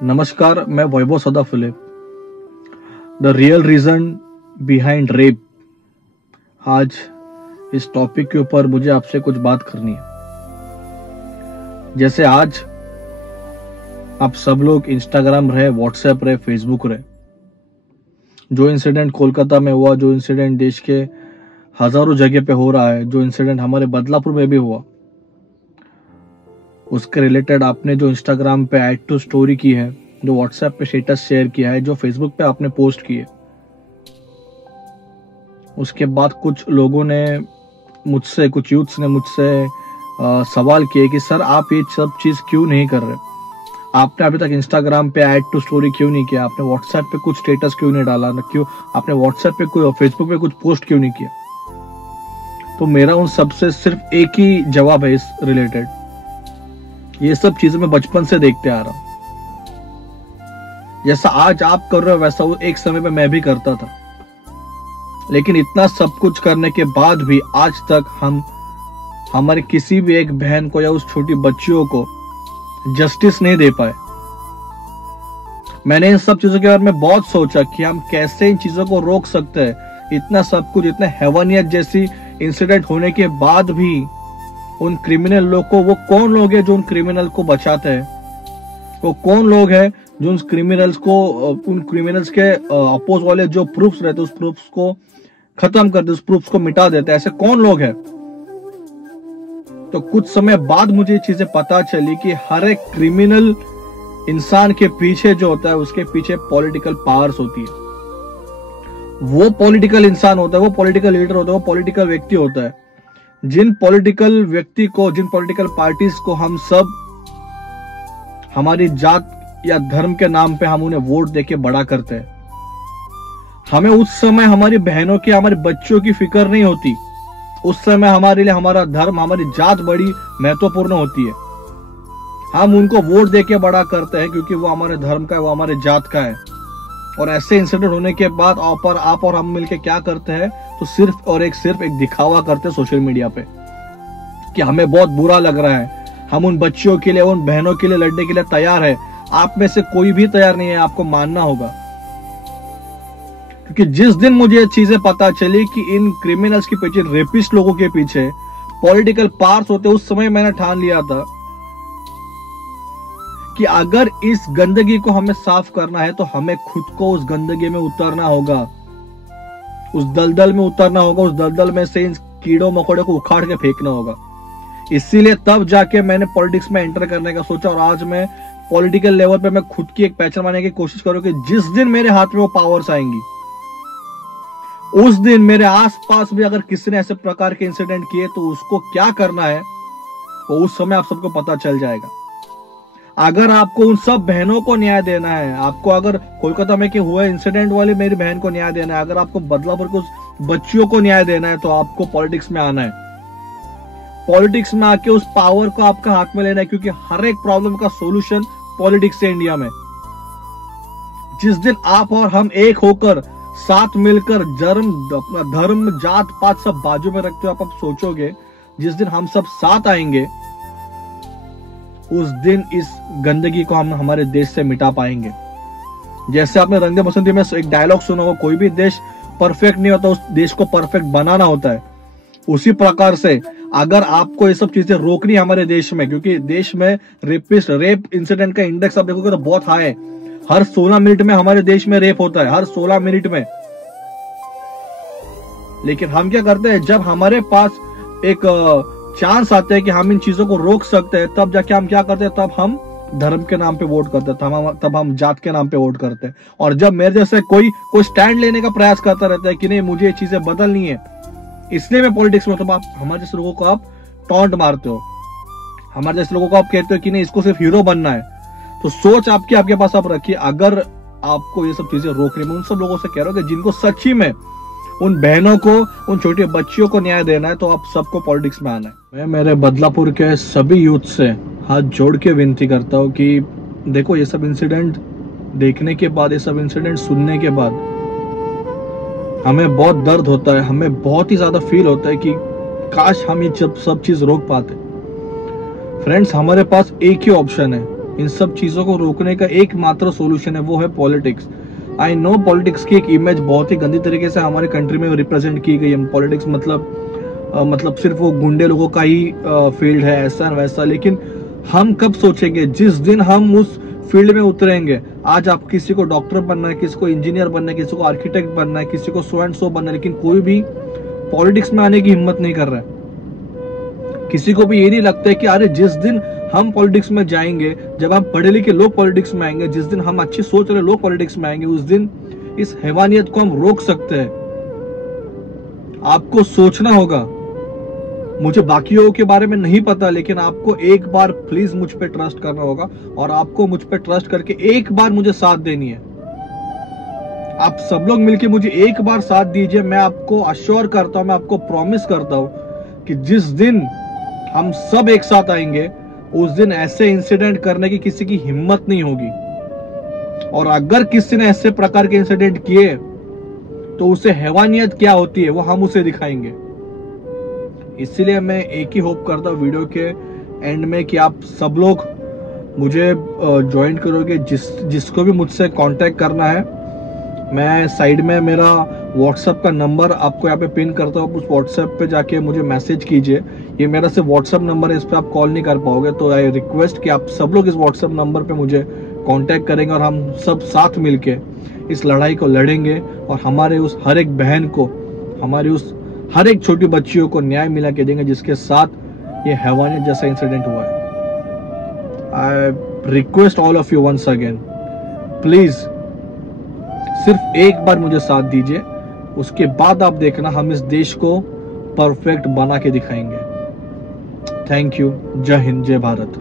नमस्कार, मैं Vaibhav Sadaphule. The real reason behind rape. आज इस टॉपिक के ऊपर मुझे आपसे कुछ बात करनी है। जैसे आज आप सब लोग इंस्टाग्राम रहे, व्हाट्सएप रहे, फेसबुक रहे, जो इंसिडेंट कोलकाता में हुआ, जो इंसिडेंट देश के हजारों जगह पे हो रहा है, जो इंसिडेंट हमारे बदलापुर में भी हुआ, उसके रिलेटेड आपने जो इंस्टाग्राम पे ऐड टू स्टोरी की है, जो व्हाट्सएप पे स्टेटस शेयर किया है, जो फेसबुक पे आपने पोस्ट की है, उसके बाद कुछ लोगों ने मुझसे, कुछ यूथ्स ने मुझसे सवाल किए कि सर आप ये सब चीज क्यों नहीं कर रहे, आपने अभी तक इंस्टाग्राम पे ऐड टू स्टोरी क्यों नहीं किया, आपने व्हाट्सएप पे कुछ स्टेटस क्यों नहीं डाला, ना क्यों आपने व्हाट्सएप पे कोई, फेसबुक पे कुछ पोस्ट क्यों नहीं किया। तो मेरा उन सबसे सिर्फ एक ही जवाब है इस रिलेटेड। ये सब चीजें मैं बचपन से देखते आ रहा हूं। जैसा आज आप कर रहे हो वैसा वो एक समय पे मैं भी करता था, लेकिन इतना सब कुछ करने के बाद भी आज तक हम हमारे किसी भी एक बहन को या उस छोटी बच्चियों को जस्टिस नहीं दे पाए। मैंने इन सब चीजों के बारे में बहुत सोचा कि हम कैसे इन चीजों को रोक सकते हैं। इतना सब कुछ, इतने हैवानियत जैसी इंसिडेंट होने के बाद भी उन क्रिमिनल लोग को, वो कौन लोग हैं जो उन क्रिमिनल को बचाते हैं, वो कौन लोग हैं जो उन क्रिमिनल्स के अपोज वाले जो प्रूफ्स रहते हैं उस प्रूफ्स को खत्म कर देते, उस प्रूफ्स को मिटा देते हैं, ऐसे कौन लोग हैं। तो कुछ समय बाद मुझे ये चीजें पता चली कि हर एक क्रिमिनल इंसान के पीछे जो होता है, उसके पीछे पॉलिटिकल पावर्स होती है। वो पॉलिटिकल इंसान होता है, वो पॉलिटिकल लीडर होता है, वो पॉलिटिकल व्यक्ति होता है, जिन पॉलिटिकल व्यक्ति को, जिन पॉलिटिकल पार्टीज को हम सब हमारी जात या धर्म के नाम पे हम उन्हें वोट देके बड़ा करते हैं। हमें उस समय हमारी बहनों की, हमारे बच्चों की फिक्र नहीं होती। उस समय हमारे लिए हमारा धर्म, हमारी जात बड़ी महत्वपूर्ण होती है। हम उनको वोट देके बड़ा करते हैं क्योंकि वो हमारे धर्म का है, वो हमारे जात का है। और ऐसे इंसिडेंट होने के बाद आप और हम मिलके क्या करते हैं, तो सिर्फ एक दिखावा करते हैं सोशल मीडिया पे कि हमें बहुत बुरा लग रहा है, हम उन बच्चियों के लिए, उन बहनों के लिए लड़ने के लिए तैयार है। आप में से कोई भी तैयार नहीं है, आपको मानना होगा। क्योंकि जिस दिन मुझे ये चीजें पता चली कि इन क्रिमिनल्स के पीछे, रेपिस्ट लोगों के पीछे पॉलिटिकल पावर्स होते, उस समय मैंने ठान लिया था कि अगर इस गंदगी को हमें साफ करना है तो हमें खुद को उस गंदगी में उतरना होगा, उस दलदल में उतरना होगा, उस दलदल में से इन कीड़ों मकोड़ों को उखाड़ के फेंकना होगा। इसीलिए तब जाके मैंने पॉलिटिक्स में एंटर करने का सोचा। और आज मैं पॉलिटिकल लेवल पे मैं खुद की एक पहचान बनाने की कोशिश करूं कि जिस दिन मेरे हाथ में वो पावर्स आएंगी, उस दिन मेरे आसपास भी अगर किसी ने ऐसे प्रकार के इंसिडेंट किए तो उसको क्या करना है तो उस समय आप सबको पता चल जाएगा। अगर आपको उन सब बहनों को न्याय देना है, आपको अगर कोलकाता में के हुए इंसिडेंट वाली मेरी बहन को न्याय देना है, अगर आपको बदलापुर को बच्चियों को न्याय देना है, तो आपको पॉलिटिक्स में आना है। पॉलिटिक्स में आके उस पावर को आपका हाथ में लेना है, क्योंकि हर एक प्रॉब्लम का सॉल्यूशन पॉलिटिक्स है इंडिया में। जिस दिन आप और हम एक होकर, साथ मिलकर, अपना धर्म, जात पात सब बाजू में रखते हो, आप सोचोगे जिस दिन हम सब साथ आएंगे, उस दिन इस गंदगी को हम हमारे देश से मिटा पाएंगे। जैसे आपने रंग दे बसंती में एक डायलॉग सुना होगा, कोई भी देश परफेक्ट नहीं होता, उस देश को परफेक्ट बनाना होता है। उसी प्रकार से अगर आपको ये सब चीजें रोकनी है हमारे देश में, क्योंकि देश में रेप इंसिडेंट का इंडेक्स आप देखोगे तो बहुत हाई है। हर 16 मिनट में हमारे देश में रेप होता है, हर 16 मिनट में। लेकिन हम क्या करते हैं, जब हमारे पास एक चांस आते हैं कि हम इन चीजों को रोक सकते हैं, तब जाके हम क्या करते हैं, तब हम धर्म के नाम पे वोट करते हैं, तब हम जात के नाम पे वोट करते हैं। और जब मेरे जैसे कोई स्टैंड लेने का प्रयास करता रहता है कि नहीं मुझे ये चीजें बदलनी है, इसलिए मैं पॉलिटिक्स में, तो आप हमारे जैसे लोगों को आप टॉन्ट मारते हो, हमारे जैसे लोगों को आप कहते हो कि नहीं इसको सिर्फ हीरो बनना है। तो सोच आपके पास आप रखिए, अगर आपको ये सब चीजें रोकनी, मैं उन सब लोगों से कह रहा हूँ कि जिनको सच्ची में उन बहनों को, उन छोटी बच्चियों को न्याय देना है, तो आप सबको पॉलिटिक्स में आना है। मैं मेरे बदलापुर के सभी यूथ से हाथ जोड़ के विनती करता हूँ कि देखो, ये सब इंसिडेंट देखने के बाद, ये सब इंसिडेंट सुनने के बाद हमें बहुत दर्द होता है, हमें बहुत ही ज्यादा फील होता है कि काश हम ये सब चीज रोक पाते। फ्रेंड्स, हमारे पास एक ही ऑप्शन है, इन सब चीजों को रोकने का एकमात्र सॉल्यूशन है, वो है पॉलिटिक्स। आई नो पॉलिटिक्स की एक इमेज बहुत ही गंदी तरीके से हमारे कंट्री में रिप्रेजेंट की गई है। पॉलिटिक्स मतलब सिर्फ वो गुंडे लोगों का ही फील्ड है, ऐसा वैसा। लेकिन हम कब सोचेंगे, जिस दिन हम उस फील्ड में उतरेंगे। आज आप किसी को डॉक्टर बनना है, किसी को इंजीनियर बनना है, किसी को आर्किटेक्ट बनना है, किसी को सो एंड सो बनना है, लेकिन कोई भी पॉलिटिक्स में आने की हिम्मत नहीं कर रहा है। किसी को भी ये नहीं लगता है कि अरे जिस दिन हम पॉलिटिक्स में जाएंगे, जब हम पढ़े लिखे लोग पॉलिटिक्स में आएंगे, जिस दिन हम अच्छी सोच रहे लोग पॉलिटिक्स में आएंगे, उस दिन इस हैवानियत को हम रोक सकते हैं। आपको सोचना होगा। मुझे बाकियों के बारे में नहीं पता, लेकिन आपको एक बार प्लीज मुझ पे ट्रस्ट करना होगा और आपको मुझ पे ट्रस्ट करके एक बार मुझे साथ देनी है। आप सब लोग मिलके मुझे एक बार साथ दीजिए। मैं आपको अश्योर करता हूं, मैं आपको प्रॉमिस करता हूं कि जिस दिन हम सब एक साथ आएंगे, उस दिन ऐसे इंसिडेंट करने की किसी की हिम्मत नहीं होगी। और अगर किसी ने ऐसे प्रकार के इंसिडेंट किए तो उसे हैवानियत क्या होती है वो हम उसे दिखाएंगे। इसीलिए मैं एक ही होप करता हूँ वीडियो के एंड में कि आप सब लोग मुझे ज्वाइन करोगे। जिसको भी मुझसे कांटेक्ट करना है, मैं साइड में मेरा व्हाट्सएप का नंबर आपको यहाँ पे पिन करता हूँ। उस व्हाट्सएप पे जाके मुझे मैसेज कीजिए। ये मेरा सिर्फ व्हाट्सएप नंबर है, इस पर आप कॉल नहीं कर पाओगे। तो आई रिक्वेस्ट कि आप सब लोग इस व्हाट्सएप नंबर पे मुझे कांटेक्ट करेंगे और हम सब साथ मिलके इस लड़ाई को लड़ेंगे और हमारे उस हर एक बहन को, हमारी उस हर एक छोटी बच्चियों को न्याय मिला के देंगे जिसके साथ ये हैवानियत जैसा इंसिडेंट हुआ है। I request all of you once again, please सिर्फ एक बार मुझे साथ दीजिए। उसके बाद आप देखना हम इस देश को परफेक्ट बना के दिखाएंगे। Thank you. जय हिंद, जय भारत।